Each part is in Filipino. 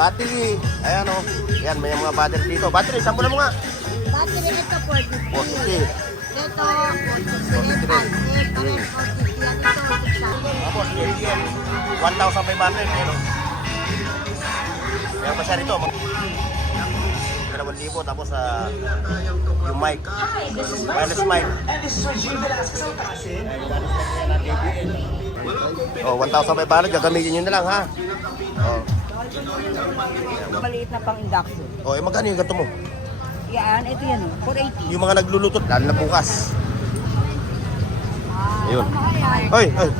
Battery. Ayan o. Ayan, may mga battery dito. Battery, sample mo nga. Battery ito 40. 40. Ito 40. Ito 40. Yan ito 600. Tapos, JBL. 1,500. Ayan o. Ayan pa siya rito. 2,000. Tapos, yung mic. Wireless mic. Oh, 1,500. Gagamitin nyo na lang, ha? Oh. Maliit na pang induction. Oh, eh magkano yung ganito mo? Yan, ito yan o. 480. Yung mga nagluluto, lalo na bukas. Ayun. Oy, oy.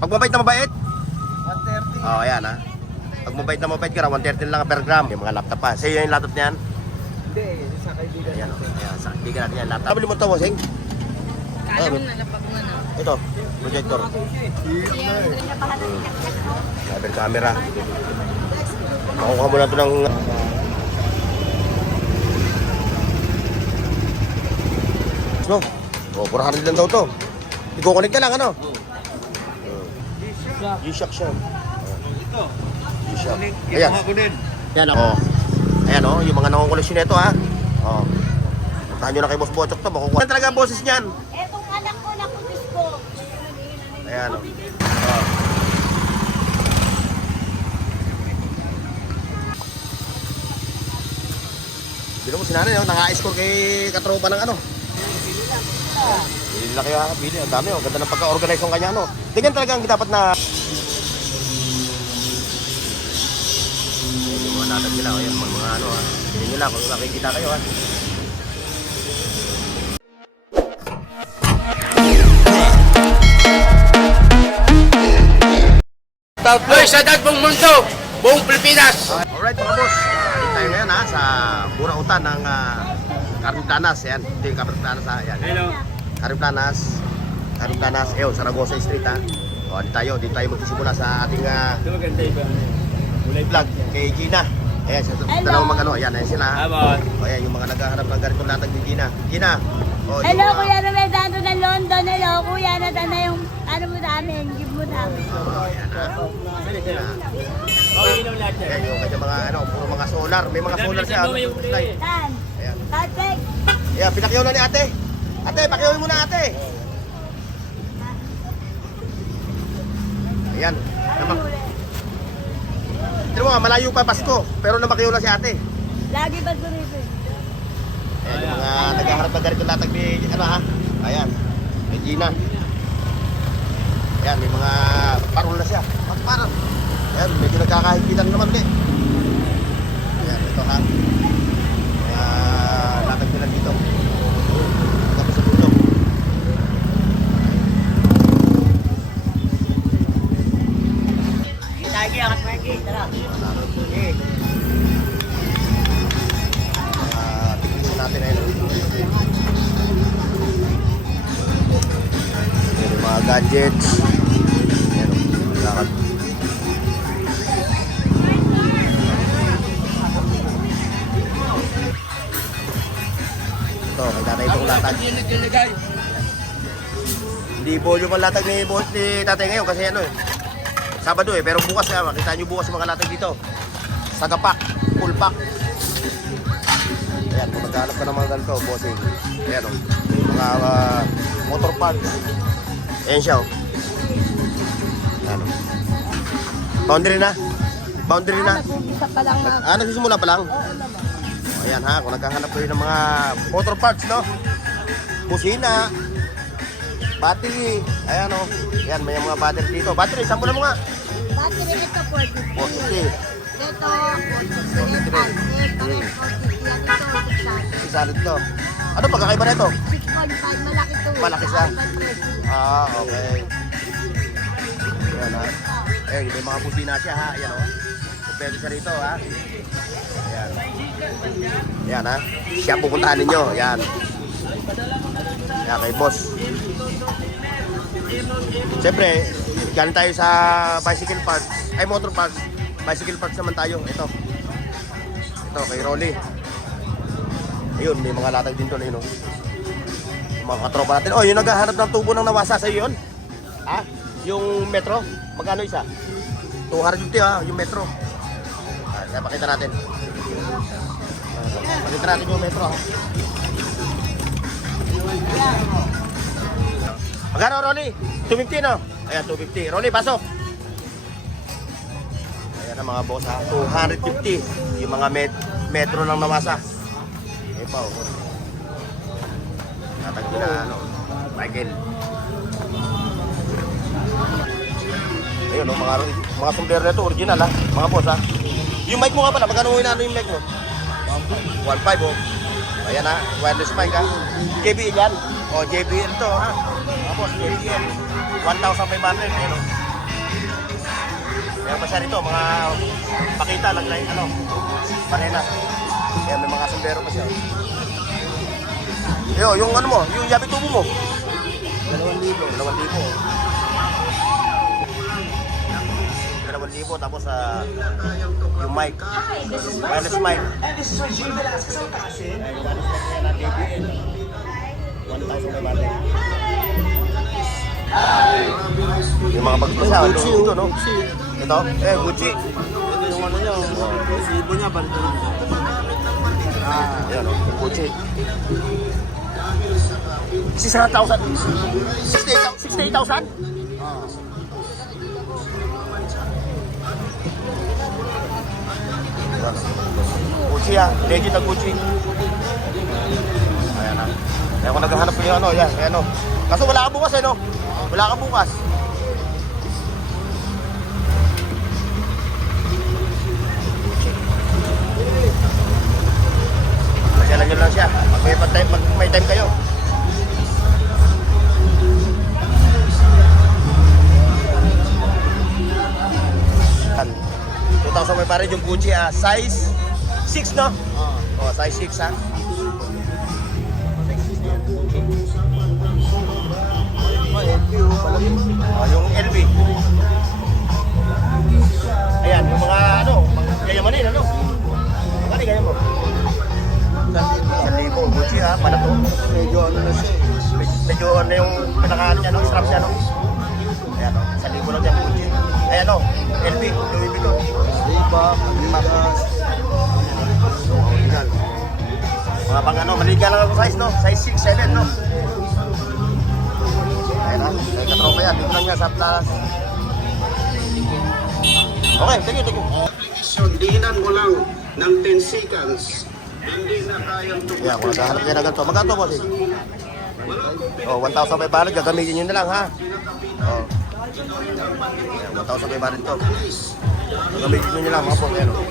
Pag mabait na mabait? 130. Oh, ayan ha. Pag mabait na mabait ka na, 130 lang per gram. Yung mga laptop pa. Sa'yo yung laptop niyan? Hindi, sa kaibigan. Ayan, ayan, sa kaibigan natin yan laptop. Sabi mo ito, bossing? Kala mo na napag mo na. Ito, projector. Sabi camera. Makukuha mo na ito ng... No? O, 400 lang daw to. I-connect ka lang, ano? G-Shock siya. G-Shock. Ayan. Ayan ako. Ayan o, yung mga nangunguleksyon nito ha. O. Puntahan nyo na kay Boss Bochok to. Makukuha. Ayan talaga ang boses niyan. Etong anak ko na kubis ko. Ayan o. Bino mo si nanay, naka-score kay katropa ng ano. Bili na kayo ha, bili. Ang dami o. Ganda ng pagka-organize ng kanya ano. Ganyan talaga ang dapat na... Ayan yung mga natag nila. Ayan mga ano ha. Bili nila kung nakikita kayo ha. Hoy, sa buong mundo, buong Pilipinas. Alright mga boss, dito tayo ngayon ha, sa burautan ng Carmentanas. Ayan, ito yung Carmentanas ha. Ayan. Hello. Carmentanas, Saragossa Street ha. O, dito tayo magsisimula sa ating Ito maganda iba. vlog kay Gina. Ayan, sa dalawang mag-ano, ayan sila ha. Habon. O, ayan, yung mga naghahanap ng ganitong latag ni Gina. Gina, o, Hello, yung, Kuya Romel Santos ng London. Hello, Kuya. Natan na yung ano mo namin, give mo namin. ayan ha. Gina. Okay naman lahat yan. Ayan, yung kanya mga ano, puro mga solar. May mga solar siya. Saan? Ayan. Perfect. Ayan, pinakyaw na ni ate. Ate, pakyawin mo na ate. Ayan. Tignan mo nga, malayo pa Pasko. Pero namakyaw na si ate. Lagi ba dito eh? Ayan, yung mga naghaharap na ganito latag ni, ano ha? Ayan, ni Gina. Ayan, may mga parol na siya. Parang. Ayan, medyo nagkakahigitan naman ulit. Ayan, ito ha. Mga latag nila dito. Tapos sa puso. Lagi ang Marky, tara. Okay. Tignan natin ayun. Ayan, yung mga gadgets. Ayan, lakad. Ito, may tatay itong latag. Hindi volume ang latag ni tatay ngayon kasi ano eh. Sabado eh, pero bukas makita nyo bukas mga latag dito. Sagapak, full pack. Ayan, kung naghanap ka ng mga ganito, bossing. Ayan o, mga motor parts. Ayan siya o. Ayan o. Boundary na. Boundary na. Isa pa lang na. Nagsisimula pa lang. O, ayan ha, kung naghahanap kayo ng mga motor parts, no? Busina. Battery. Ayan o. Ayan, may mga battery dito. Battery, sample mo nga. Battery ito 40. 40. Ito 40. Ito 40. Yan ito 600. Isalit to. Ano pagkakaiba na ito? 6.5. Malaki to. Malaki siya. Okay. Ayan ha. Ayan, may mga busina siya ha. Ayan o. Pwede siya rito ha. Ayan. Ayan ha. Siya pupuntahan ninyo. Ayan. Ayan kay boss. Siyempre, galing tayo sa bicycle parts. Ay, motor parts. Bicycle parts naman tayo. Ito. Ito, kay Rolly. Ayun, may mga latag din doon. Ayun o. Mga katropa natin. Oh, yung naghahanap ng tubo ng nawasa sa'yo yun. Ha? Yung metro, magkano isa? 250 ha, yung metro. Ayan, pakita natin. Pakita natin yung metro. Ha? Magkano, Ronnie? 250, no? Ayan, 250. Ronnie, pasok. Ayan ang mga boss, ha? 250. Yung mga metro ng namasa. Ayan pa, oh. Natag na, ano, Michael. Ayun, no, mga sombrero nito, original, ha? Mga boss, ha? Yung mic mo nga pala, magkano mo inaano yung mic mo? 1.5, oh. Ayan, ha? Wireless mic, ha? JBL yan. O, JBL to, ha? Mga boss, JBL. 1,500, ayun, oh. Meron pa siya rito, mga pakita lang, like, ano, panena. Kaya may mga sombrero pa siya. Yo, yung ano mo, yung yabi tubo mo. 2,000. 2,000 tapos yung mic. Wireless mic. And this is Regine Velasquez ang kasin. 1,500. Yung mga bagto siya, Gucci, ito, no? Ito, Gucci. Ito yung ano niya, resibo niya, balito lang. Ayan, Gucci. 600,000. 68,000? Gucci, ha? Legit na Gucci. Ayan, ha? Kaya kung naghahanap ko yung ano, yan, ayan, no? Kaso wala ka bukas, eh, no? Wala ka bukas. Pasyalan nyo lang siya. Pag may time kayo. Yan. 2,000 may pare yung Gucci, size 6, no? Oh, size 6, ha? Yung LV. Ayan, yung mga ano, yayamanin, ano? Magkano ganyan mo? 1,000 Gucci, ha? Pala to. Medyo ano na siya Medyo ano yung pinaka niya, no? Strap siya, no? Ayan, no? 1,000 lang yan, Gucci. Ayan, no? LV, Louis Vuitton. Riba, Adidas. Original. Mga pang ano, maliit ka lang ako size, no? Size 6, 7, no? Ayan, ha? May katropa yan. Dito lang niya sa plus. Okay, thank you. Diinan mo lang ng 10 seconds. Hindi na kayang Ayan, kung naghahanap kayo na ganito. Magkano, boss, eh? Oh, 1,500, gagamitin nyo na lang, ha? Oh. Ayan, 1,500 to. Gagamitin nyo na lang, mga po. Ayan, oh.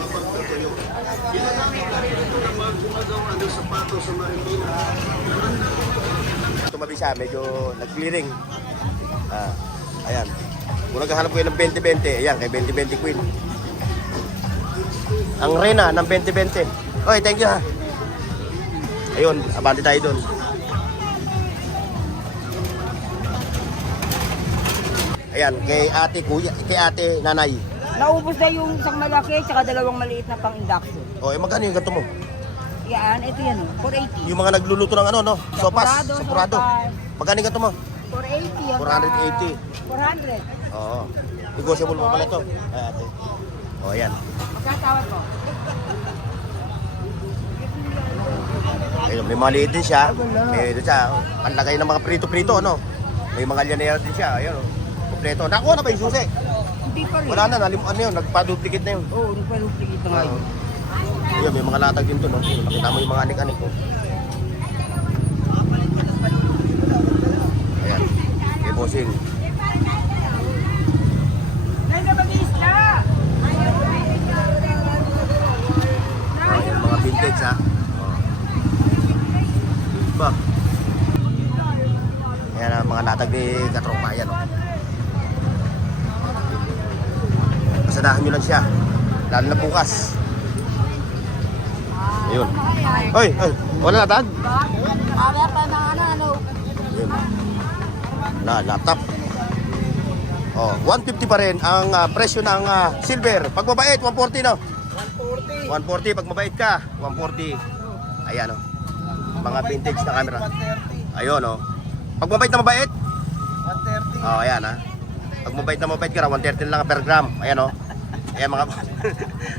Tumabi siya, medyo nag-clearing. Ayan. Kung naghahanap kayo ng 20-20, ayan, kay 20-20 Queen. Ang Rena ng 20-20. Okay, thank you, ha. Ayun, abante tayo doon. Ayan, kay ate, kuya, kay ate, nanay. Naubos na yung isang malaki, tsaka dalawang maliit na pang induction. O, magkano yung ganito mo? Yan, ito yan, 480. Yung mga nagluluto ng ano, no? Sopas, sapurado. sopas. Magkano yung ganito mo? 480. Yung 480. 400. Oo. Negotiable mo pala ito. Ay, ate. O, ayan. Magkatawad ko. Ayun, may maliit din siya. May ito siya. Panlagay ng mga prito-prito, no? May mga lyanero din siya. Ayun, kompleto. Nakuha na ba yung susi? Hindi pa rin. Wala na, ano yun, nagpa-duplicate na yun. Oo, hindi pa rin dito ngayon. Ayun, may mga latag din to, no? Makita mo yung mga anik-anik ko. Ayan. Kay bossing. Ayan, mga vintage, ha? Ba? Ayan ang mga latag ni katropa. Ayan, oh. Pasadahan nyo lang siya. Lalo na bukas. Ayun. Oy, wala latag? Kaya pa na ano. Ayun. Na, laptop. Oh, 150 pa rin ang presyo ng silver. Pag mabait, 140, no? 140. 140 pag mabait ka, 140. Ayan, oh. Mga vintage na camera. Ayun, oh. Pag mabait na mabait? 130. Oh, ayan, ha. Pag mabait na mabait ka, 130 lang per gram. Ayan, oh. Ayan mga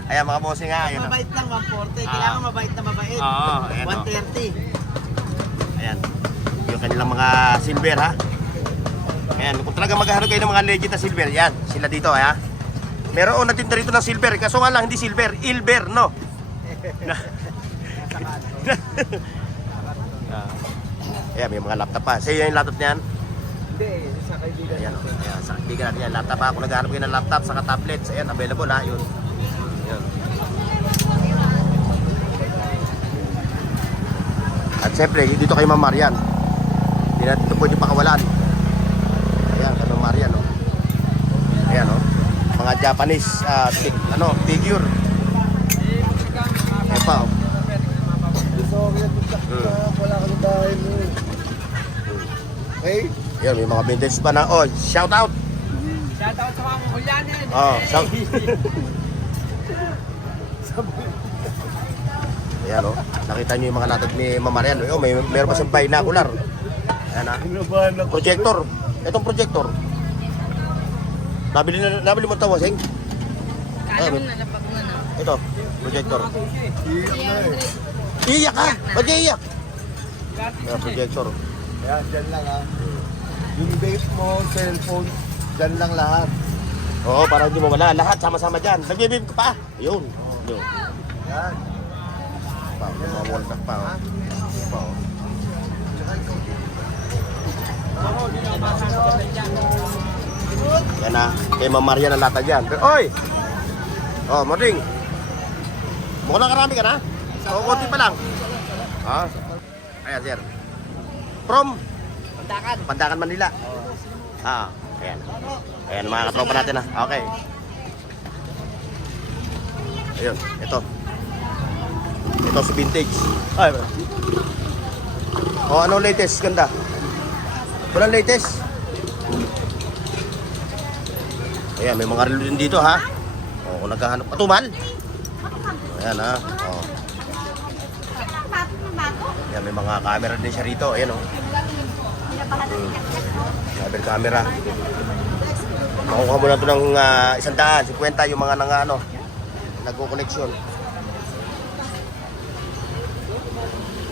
ayan mga bossing ha. Ayan, Mabait lang, 140. Kailangan mabait na mabait. Oo, ayan, 130. Ayan. Yung kanilang mga silver ha. Ayan, kung talaga maghahanap kayo ng mga legit na silver, yan, sila dito ha. Meron natin dito ng silver, kaso nga lang hindi silver, ilver, no? Ayan, may mga laptop pa. Sa'yo yung laptop niyan? Hindi, sa kaibigan. Ayan, ayan, sa kaibigan natin yan. Laptop ha, kung naghahanap kayo ng laptop, saka tablets, ayan, available ha, yun. Yun. At siyempre, dito kay Ma'am Marian. Hindi natin ito pwede pakawalan. Ayan, kay Ma'am Marian, no? Ayan, no? Mga Japanese, figure. Ayan pa, oh. Wala ka ng bahay mo. Okay? Ayan, may mga vintage pa na, oh, shout out! Shoutout sa mga Hulyanin. Oh, shout Ayan, oh. Nakita niyo yung mga latag ni Ma'am Marian. Oh, meron pa siyang binocular. Ayan, ha? Projector. Itong projector. Nabili mo ito, Wasing? Ito, projector. Iyak ka! Ba't niya iyak? Ayan, projector. Ayan, dyan lang ha. Yung vape mo, cellphone, dyan lang lahat. Oo, para hindi mo wala. Lahat sama-sama dyan. Nagbibib ka pa. Yun. Yun. Yan. Pa, may mga wall back pa. Oh. Pa, oh. Yan na. Kay Ma'am Marian ang lata dyan. Oy! Oh, morning. Mukhang nakarami ka na? O, konti pa lang. Ha? Ayan, sir. From? Pandakan, Manila. Ah, ayan. Ayan, mga katropa natin ha. Okay. Ayun, ito. Ito si vintage. Ay, bro. O, ano latest? Ganda. Walang latest. Ayan, may mga relo din dito ha. O, kung naghahanap. Patumal. Ayan ha. O. Ayan, may mga camera din siya rito. Ayan o. Camera. Makukuha mo na ito ng 100, 50 yung mga nagko-connection.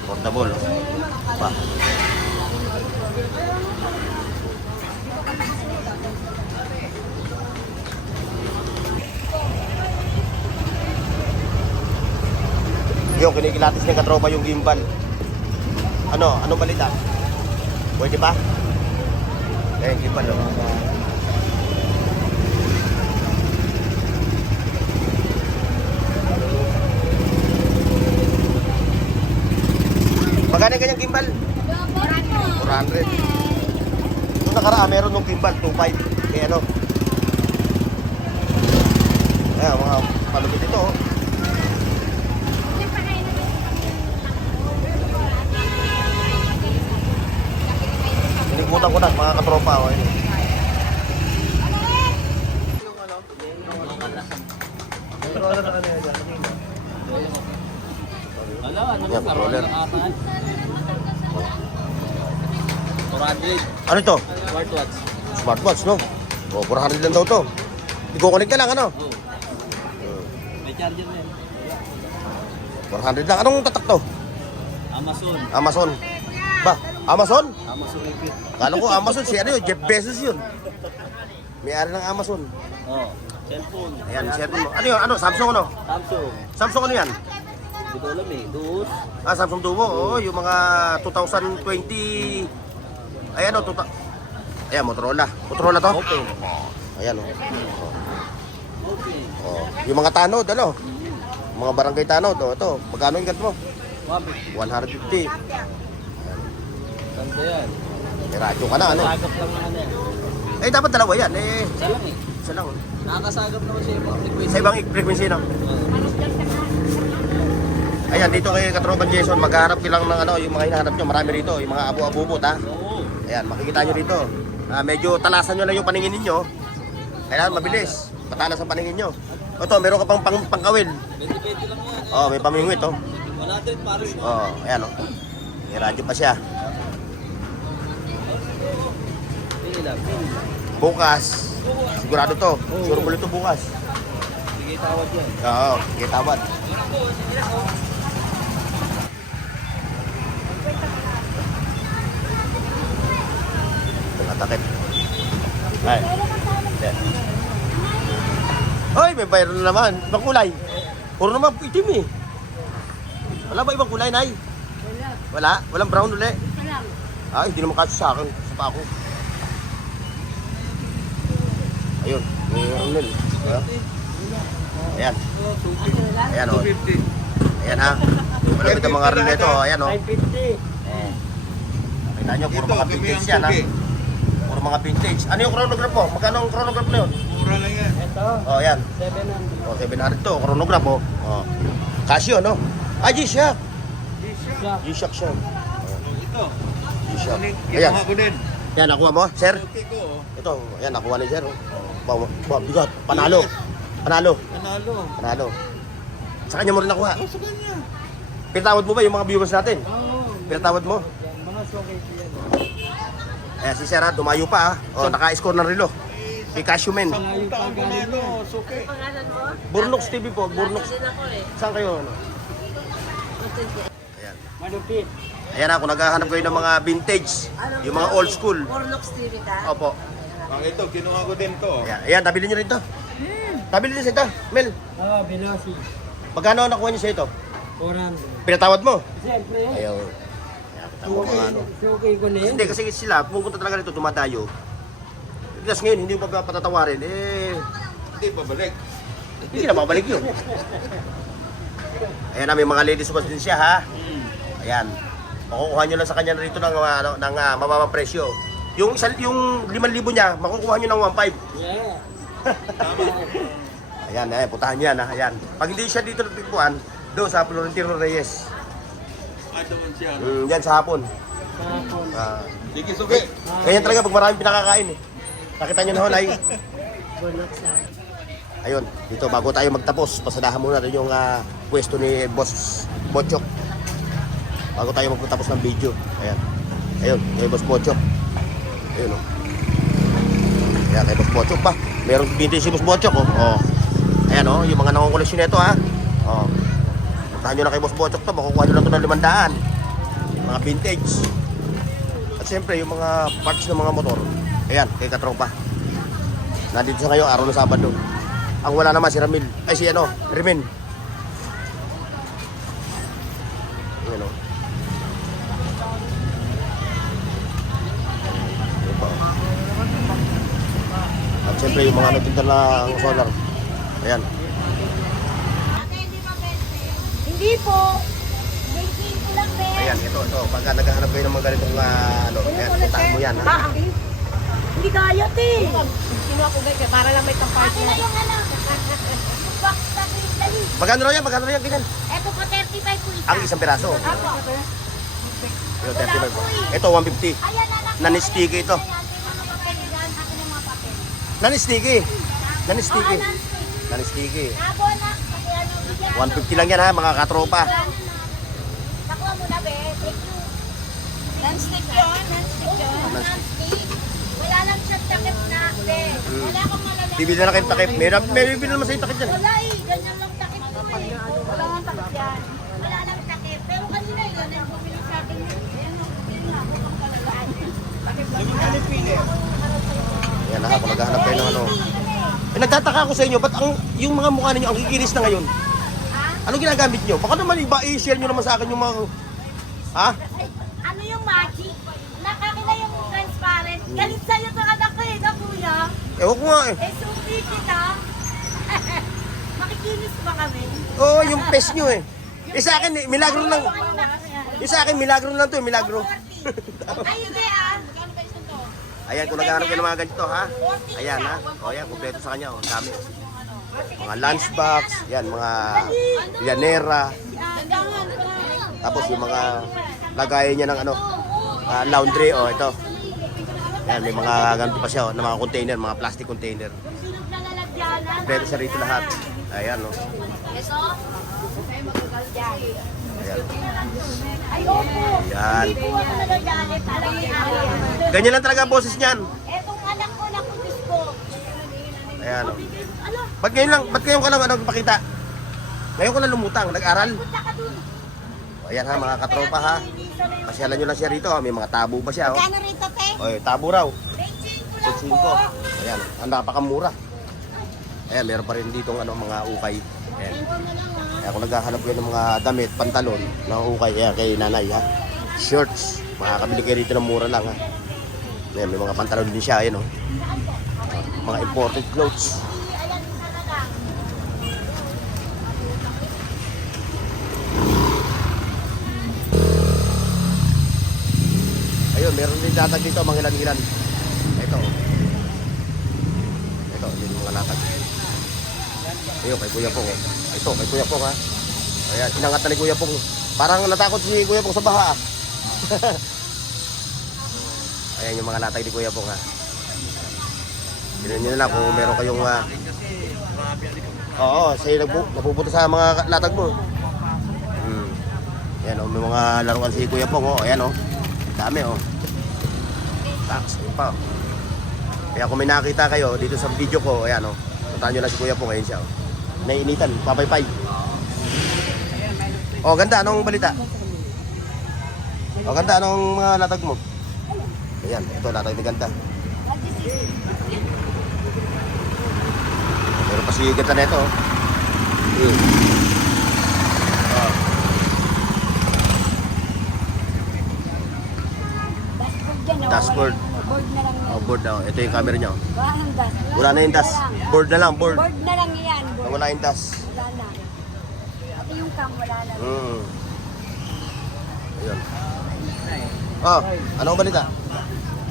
Portable. Pa. Yung kinikilatis ng katropa yung gimbal. Ano balita? Pwede ba? Eh, gimbal no? Magkano yung kanyang gimbal? 400. Nung nakaraan, meron nung gimbal, 2.5. Kaya ano? Ayan, mga palugit ito. Oh. Pinigbutan ko na, mga katropa. Oh. Yan, controller. Ano ito? Smartwatch. Smartwatch, no? O, 400 lang daw to. I-connect ka lang, ano? May charger na yan. 400 lang. Anong tatak to? Amazon. Amazon. Ba? Amazon? Amazon repeat. Kala ko Amazon, si ano yun? Jeff Bezos yun. May-ari ng Amazon. Oh, cellphone. Ayan, cellphone mo. Ano yun? Ano? Samsung ano? Samsung. Samsung ano yan? Hindi ko alam eh. Duos. Ah, Samsung Duo. Oo, yung mga 2020... Ayan o, ayan, Motorola. Motorola to? Open. Ayan o. Open. Oh. Yung mga tanod, ano? Mga barangay tanod. O, ito. Magkano yung gat mo? 150. Ganda yan. May radyo ka na, ano? Nakasagap lang na ano yan. Eh, dapat dalawa yan. Eh, Isa lang eh. isa lang. Nakakasagap naman siya yung mga frequency. Sa ibang frequency, no? Ayan, dito kay Katropan Jason, maghahanap lang ng ano, yung mga hinahanap nyo. Marami rito, yung mga abu-abubot, ha? Oo. Ayan, makikita nyo rito. Medyo talasan nyo lang yung paningin ninyo. Kailangan mabilis. Patalas ang paningin nyo. Ito, meron ka pang pangkawil. 20-20 lang yan. Oh, may pamingwit, oh. 100 pares. Oh, ayan, oh. May radyo pa siya. Pili lang. Bukas, sigurado to. Sure bulo to bukas. tawad yan. Oo, kitawad. Natakip. Ay. Hindi. Hoy, may bayro na naman. Ibang kulay. Puro naman itim eh. Wala ba ibang kulay, Nay? Wala. Walang brown uli. Ay, hindi naman kasi sa akin. Sa pa ako. Ayun. May Ronel. Ayan. Ayan o. Ayan ha. Wala ito mga Ronel ito. Ayan o. Kita nyo, puro mga vintage yan ha. Puro mga vintage. Ano yung chronograph mo? Magkano ang chronograph na yun? Mura lang yan. Oh, ayan. 700. Oh, 700 to. Chronograph oh. Oh. Casio, no? Ah, G-Shock. G-Shock siya. Ito. G-Shock. Ayan. Ayan. Ko din. Yan, nakuha mo, sir? Okay ko. Ito, ayan, nakuha ni sir. Bigat. Panalo. Panalo. Panalo. Panalo. Sa kanya mo rin nakuha. Sa kanya. Pinatawad mo ba yung mga viewers natin? Oo. Pinatawad mo? Mga sokay yan. Ayan, si sir ha, dumayo pa ha. Oh, naka-score ng relo. Si Casio Men. 10 taon panalo. Sokay. Burnox TV po, Burnox. Saan kayo? Ano? Ayan. Malupit. Ayan ha, kung naghahanap kayo ng mga vintage, yung mga old school. Pornox TV ka? Opo. Ang ito, kinuha ko din to. Ayan, ayan, tabili nyo rin to. Tabili nyo sa ito, Mel. Binasi. Magkano nakuha nyo sa ito? 400. Pinatawad mo? Siyempre. Ayaw. Ayan, pinatawad mo ano. Sukay ko na Hindi, kasi sila, pupunta talaga dito, dumadayo. Plus ngayon, hindi mo pa patatawarin, Hindi, pabalik. hindi na mabalik yun. Ayan na, may mga ladies boss din siya, ha? Ayan. Makukuha nyo lang sa kanya rito ng mababang presyo. Yung 5,000 niya, makukuha nyo ng 1,500. Yeah. Ayan, ayan, putahan niya na, ayan. Pag hindi siya dito nagpigpuan, doon sa Florentino Reyes. Doon siya. Yan sa hapon. Kahapon. Sige, sokay. Ganyan talaga pag maraming pinakakain eh. Nakita nyo na ho, Nay. Bulak sa. Ayun, dito bago tayo magtapos, pasadahan muna rin yung pwesto ni Boss Bochok. Bago tayo magtapos ng video. Ayan. Ayun, kay Boss Bochok. Ayun o. Ayan, kay Boss Bochok pa. Meron vintage si Boss Bochok o. Oh. Ayan o, yung mga nangunguleksyon nito ha. O. Puntahan nyo na kay Boss Bochok to, makukuha nyo lang ito ng 500. Mga vintage. At siyempre, yung mga parts ng mga motor. Ayan, kay Katropa. Nandito sa ngayon, araw ng Sabado. Ang wala naman si Ramil. Ay, si ano, Rimin. Ayan o. At siyempre yung mga natinda ng solar. Ayan. Hindi po. Baking ko lang, be. Ayan, ito. Pagka naghahanap kayo ng mga ganitong ayan, puntahan mo yan. Ha? Hindi kaya, te. Kinuha ko guys, para lang may kampart Akin na yung ano. Box na dali. Magkano raw yan? Magkano raw yan? Ganyan. Eto po, 35 po isa. Ang isang piraso. Apo. Yung 35 po. Ito, 150. Ayan, anak. Nanisticky ito. Ayan, mga papel dyan. Akin ang mga papel. Nanisticky. Nanisticky. Oo, non-stick. Nanisticky. Tabo na. Kasi ano, bigyan 150 lang yan ha, mga katropa. Nakuha mo na, be. Thank you. Non-stick yun. Non-stick yun. Non-stick. Wala lang siya takip na, be. Wala akong malalaki. Bibili na kayong takip. May bibili naman sa'yo takip dyan. Wala eh. Ganyan lang takip ko eh. Wala lang takip yan. Wala lang takip. Pero kanina yun, yung bumili sa akin yun. Yun nga, bukang kalalaan. Ayan na ha, kung naghahanap kayo ng ano. Nagtataka ako sa inyo, ba't yung mga mukha ninyo ang kikinis na ngayon? Anong ginagamit nyo? Baka naman iba, i-share nyo naman sa akin yung mga... Ha? Ano yung magic? Nakakila yung transparent. Galit sa'yo to anak ko eh, na kuya. Ewan ko nga eh. Eh, sufi kita. Makikinis ba kami? Oo, yung pes nyo eh. Eh sa akin, milagro lang. Yung sa akin, milagro lang to eh, milagro. Ay, hindi ah. Ayan, kung naghahanap kayo ng mga ganito ha. Ayan ha. O yan, kompleto sa kanya. O, ang dami. Mga lunchbox, yan, mga llanera. Tapos yung mga lagayan niya ng ano, laundry. O, ito. Yan, may mga ganito pa siya, o, ng mga container, mga plastic container. Sinong nalalagyanan? Kompleto siya rito lahat. Ayan, o. Eso? Ayan. Ay, opo. Yan. Hindi po ako nagagalit. Alam niya ako. Ganyan lang talaga ang boses niyan. Etong anak ko na kudis ko. Ayan, o. Ano? Ba't ngayon ka lang nagpakita? Ngayon ko lang lumutang, nag-aral. Punta ka dun. O, ayan ha, mga katropa ha. Pasyalan nyo lang siya rito, may mga tabo pa siya. Oh. Kano rito, te? O, tabo raw. Rate 5 lang 5. po. Ayan, ang napakamura. Ayan, meron pa rin dito mga ukay. Ayan. Kaya kung naghahanap kayo ng mga damit, pantalon, na ukay, ayan, kay nanay ha. Shirts, makakabili kayo rito ng mura lang ha. Ayan, may mga pantalon din siya, ayan o. Mga imported clothes. Ayan na lang. Ayun, meron din latag dito, mga ilan-ilan. Ito. Ito, yun yung mga latag. Ayun, kay Kuya Pong. Ito, kay Kuya Pong ha. Ayan, inangat na ni Kuya Pong. Parang natakot si Kuya Pong sa baha. Ayan yung mga latag ni Kuya Pong ha. Tignan nyo na lang kung meron kayong... Oo, sa'yo napupunta sa mga latag mo. Ayan o, may mga laruan si Kuya Pong o. Ayan o. Dami oh. Tax, yun pa. Kaya kung may nakita kayo dito sa video ko, ayan oh. Puntahan nyo lang si Kuya po, ngayon siya oh. Naiinitan, papaypay. Oh, ganda, anong balita? Oh, ganda, anong mga latag mo? Ayan, ito, latag ni ganda. Meron pa si ganda na ito oh. Dashboard. Board na lang yan. Oh, board na. Ito yung camera niya. Wala nang gas. Wala na yung dash. Board na lang, board. Board na lang yan. Board. Wala yung dash. Wala na. Pati yung cam wala na. Ayun. Oh, anong balita?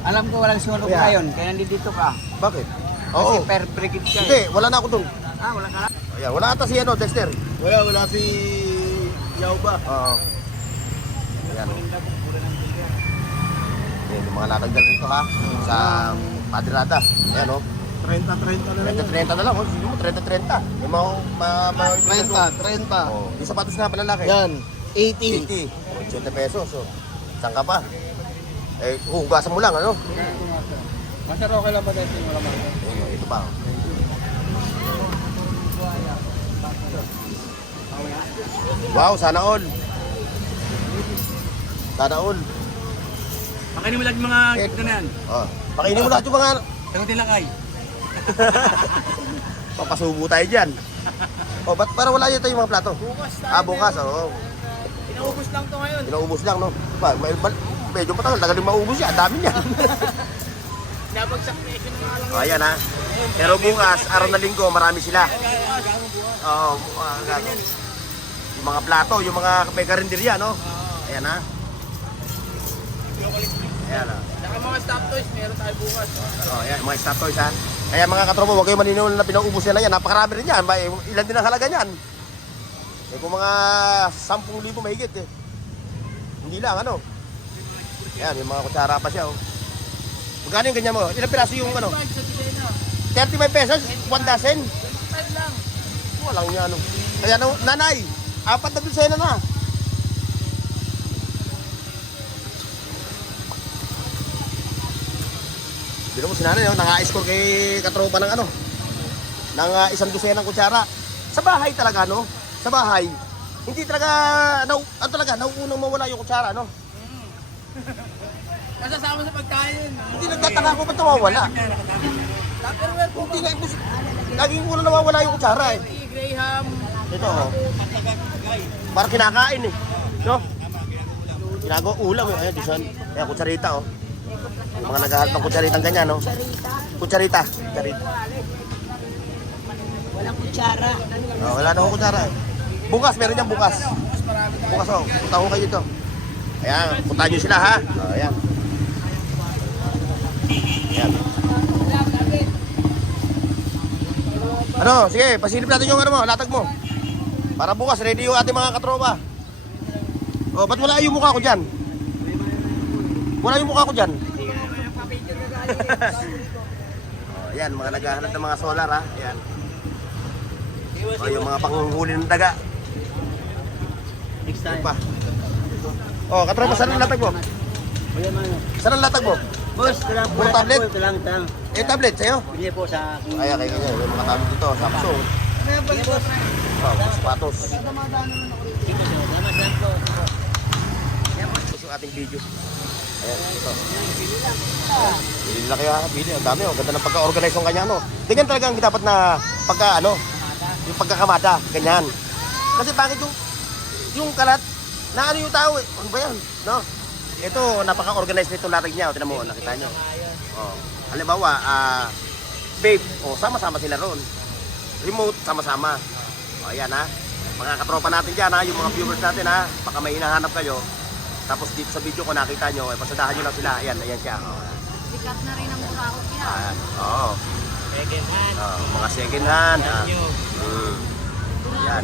Alam ko walang sunog Kuya. ngayon, kaya nandito ka. Bakit? Kasi Oo. per brigade ka. Hindi, wala na ako dun. Wala ka. Ayan, wala ata si ano, Dexter. Wala si Yao ba? Oo. Ayan. Ayan, yung mga latag dyan rito ha. Sa Padirada. Ayan o. 30 na lang. 30-30 na lang. Sige mo, 30-30. Yung mga... 30. Oh, yung sapatos nga pala laki. Yan, 80. 80. 80 pesos. So, saan ka pa? Eh, hugasan mo lang, ano? Masarap ka lang ba dito yung malaman? Ayun, ito pa. Wow, sana all. Sana all. Pakainin mo lahat yung mga gito na yan. Oh, pakainin mo lahat yung mga... Sagutin lang kay. Papasubo tayo dyan. Oh, ba't para wala dito yung mga plato? Bukas tayo. Bukas, oo. Inaubos lang to ngayon. Inaubos lang, no? Medyo matagal, tagal yung maubos yan. Ang dami niya. Nabagsak na isin mga lang. Oh, ayan ha. Pero bukas, araw na linggo, marami sila. Oo, yung mga plato, yung mga may karinderya, no? Ayan ha. Ayan ha. Saka mga stop toys, meron tayo bukas. Oh, ayan, mga stop toys ha. Kaya mga katropa, huwag kayo maniniwala na pinaubos nila yan. Napakarami rin yan. Ilan din ang halaga niyan? Eh, kung mga 10,000 mahigit eh. Hindi lang, ano? Ayan, yung mga kutsara pa siya, oh. Magkano yung ganyan mo? Ilang piraso yung ano? 35 pesos? 1 dozen? 25 lang. Walang yan, ano. Kaya, nanay, 4 na dosena na. Bino mo si nanay, oh, naka-score kay katropa ng ano, ng 1 dosenang kutsara. Sa bahay talaga, no? Sa bahay. Hindi talaga, ano talaga, nauunang mawala yung kutsara, no? Kasasama sa pagkain. Hindi nagtataka ko ba't nawawala? Tupperware po. Hindi nga, laging unang nawawala yung kutsara, eh. Graham. Ito, oh. Parang kinakain, eh. No? Ginagawa ulam, eh. Ayan, diyan. Ayan, kutsarita, oh. Yung mga naghahalap ng kutsaritang ganyan, no? Kutsarita. Walang kutsara. Oh, wala na akong kutsara, eh. Bukas, meron yan bukas. Bukas, oh. Punta ko kayo dito. Ayan, puntahan nyo sila, ha? Oh, ayan. Ayan. Ano, sige, pasilip natin yung ano mo, latag mo. Para bukas, ready yung ating mga katropa. Oh, ba't wala yung mukha ko dyan? Wala yung mukha ko dyan. Oh, ayan, mga naghahanap ng mga solar, ha? Ayan. Oh, yung mga panghuli ng daga. Next time. Pa. Oh, katropa, saan ang latag mo? Saan ang latag mo? Boss, Puro tablet? Eh, tablet sa'yo? Bili po sa... Kaya kaya kanya, yung mga tablet dito, Samsung. Mga sapatos. Ito yung ating video. Ayan, ito. Bili na kayo ha, bili. Ang dami, ang ganda ng pagka-organize ng kanya, no? Ganyan talaga ang dapat na pagka, yung pagkakamada, ganyan. Kasi bakit yung kalat, na ano yung tao eh, ano ba yan, no? Ito, napaka-organize nito natin niya, o tinan mo, nakita nyo. Oh. Halimbawa, babe, sama-sama sila ron. Remote, sama-sama. O, ayan ha. Mga katropa natin dyan ha, yung mga viewers natin ha. Baka may hinahanap kayo. Tapos dito sa video ko nakita nyo, pasadahan nyo lang sila. Ayan, ayan siya. Sikat na rin ang Buraot niya. Ayan, oo. Second hand. Mga second hand. Ayan.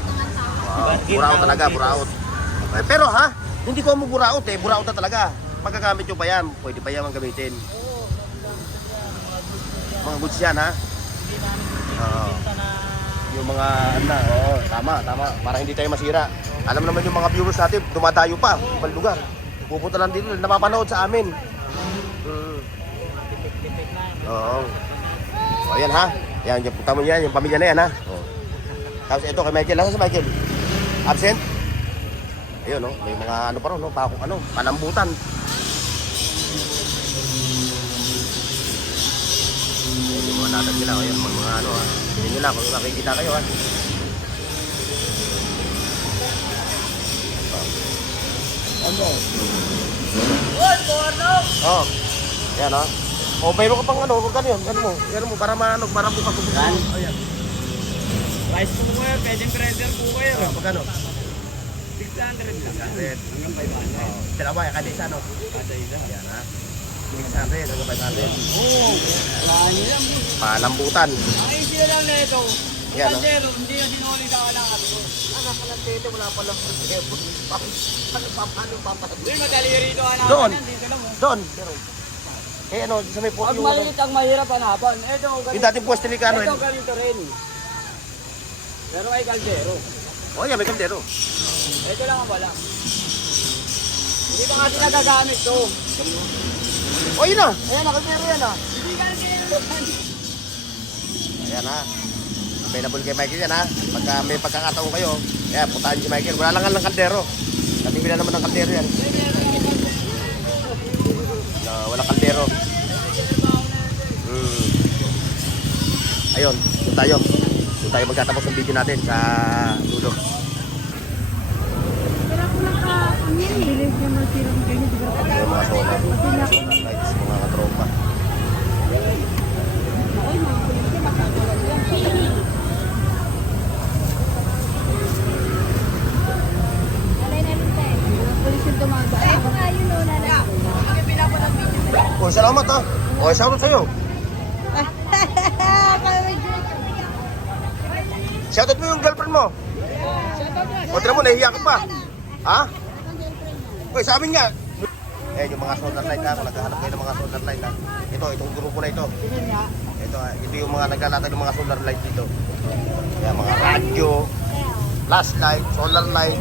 Wow, buraot talaga, buraot. Pero ha, hindi ko mo buraot eh. Buraot na talaga. Pagkagamit nyo pa yan, pwede pa yan gamitin. Mga goods yan ha. Yung mga tama. Para hindi tayo masira. Alam naman yung mga viewers natin, dumadayo pa, ibang lugar. Pupunta lang dito, napapanood sa amin. Oo. O, ayan ha. Yan, yung punta mo yan, yung pamilya na yan ha. O. Tapos ito kay Michael, nasa si Michael? Absent? Ayun no, may mga ano pa ron, no? Palambutan. Ayun yung mga natag nila, ayun, mga ano ha. Hindi nyo lang, kung nakikita kayo ha. Ano? Oh. Ayan ha. O, mayroon ka pang ano, kung gano'n mo, para maano, para bukas. Ayan. Rice po kayo, pwedeng pressure po kayo. Magkano? 600 lang. 600. Hanggang 500. Dalawa, kada isa no? Kada isa. Ayan ha. 600, hanggang 500. Oo, wala nyo lang. Palambutan. Ang easy na lang na ito. Yan, no? Kaldero, hindi na sinuli sa kalangat ko. Anak ka ng tete, wala pa lang Hindi, madali rito ka Doon. dito lang oh. Doon. Eh ano, sa may Pag maliit ang mahirap hanapan. Ito, yung dating pwesto ni Kano. ito ganito rin. Pero ay kaldero. Oh, yan, may kaldero. Ito lang ang wala. Hindi pa kasi nagagamit to. Oh, yun na. Ayan, nakaldero yan ah. Ayan ha. Available kay Michael yan ha. Pagka may pagkakataon kayo, ayan, puntahan si Michael. Wala lang ng kaldero. Natibila naman ng kaldero yan. No, walang kaldero. Ayun, doon tayo. Doon tayo magtatapos ng video natin sa dulo. Ayun, mga solar. Lights, mga katropa. Oh, salamat ha. Oh, salamat sa'yo. Shoutout mo yung girlfriend mo. O, tira mo, nahihiya ka pa. Ha? Uy, sa amin nga. Eh, yung mga solar light ha. Kung naghahanap kayo ng mga solar light ha. Itong grupo na ito. Ito yung mga naglalatag ng mga solar light dito. Yan, mga radyo, flashlight, solar light.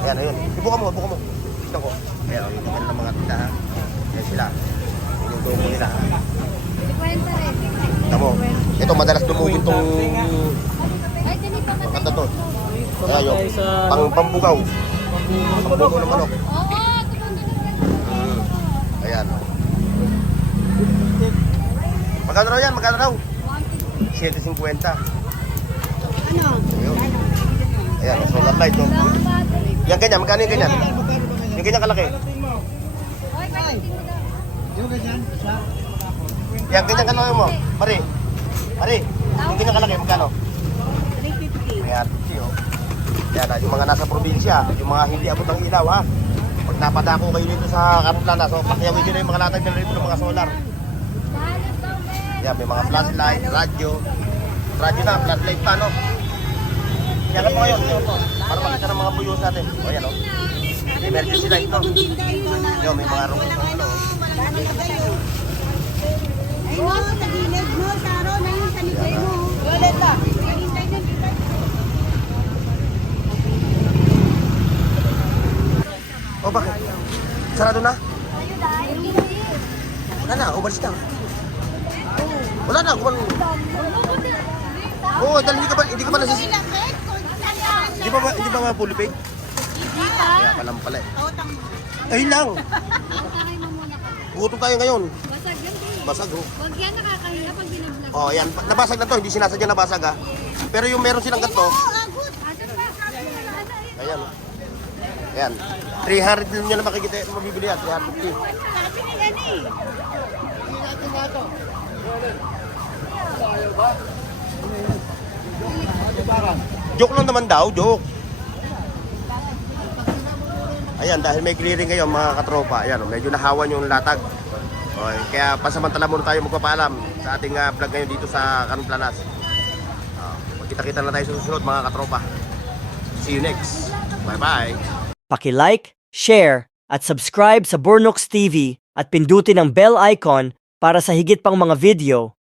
Ayan, ayun. Ibuka mo. Ito ko. Ayan, yung mga ng mga tinda ha. Ayan sila. Yung grupo nila ha. Ito mo. Ito, madalas dumugin itong maganda to. Ayan, yung pambugaw. Pambugaw ng manok. Ayan. Magkano raw yan? Magkano raw? 7.50. Ayun. Ayan, solar light to. Yan ganyan, magkano yung ganyan? Yung ganyan kalaki. Yan ganyan kalaki mo. Pare, yung ganyan kalaki, magkano? 350. Ayan, 50 oh. Yan, yung mga nasa probinsya, yung mga hindi abot ng ilaw ha. Pag napadako kayo dito sa Karuplana, so pakyawin nyo na yung mga latag nila dito ng mga solar. Yan, may mga flashlight, radyo. Radyo na, flashlight pa, no? Yan po ngayon, para makita ng mga buyos natin. O, yan, o. Emergency light, no? Yan, may mga rungkot ng ano. Ay mo, sa gilid mo, Saro, na yung sa nigay mo. Ulit ba? O, bakit? Sarado na? Wala na, umalis na. Wala na, kuman. Oo, dahil hindi ka pa nasisi. Hindi ba mga fully paid? Kaya ka lang pala eh. Ayun lang. Gutom tayo ngayon. Basag yan, eh. Basag ho. Huwag yan nakakahiya pag binablag. Oh, yan. Nabasag na to. Hindi sinasadya nabasag ha. Pero yung meron silang ganito. Ayan. Ayan. 300 lang nyo na makikita. Mabibili yan. 350. Joke lang naman daw. Joke. Ayan, dahil may clearing ngayon mga katropa. Ayan, medyo nahawan yung latag. Okay, kaya pasamantala muna tayo magpapaalam sa ating vlog ngayon dito sa Canonplanas. Magkita-kita na tayo sa susunod mga katropa. See you next. Bye-bye. Paki-like, share, at subscribe sa Bornox TV at pindutin ang bell icon para sa higit pang mga video.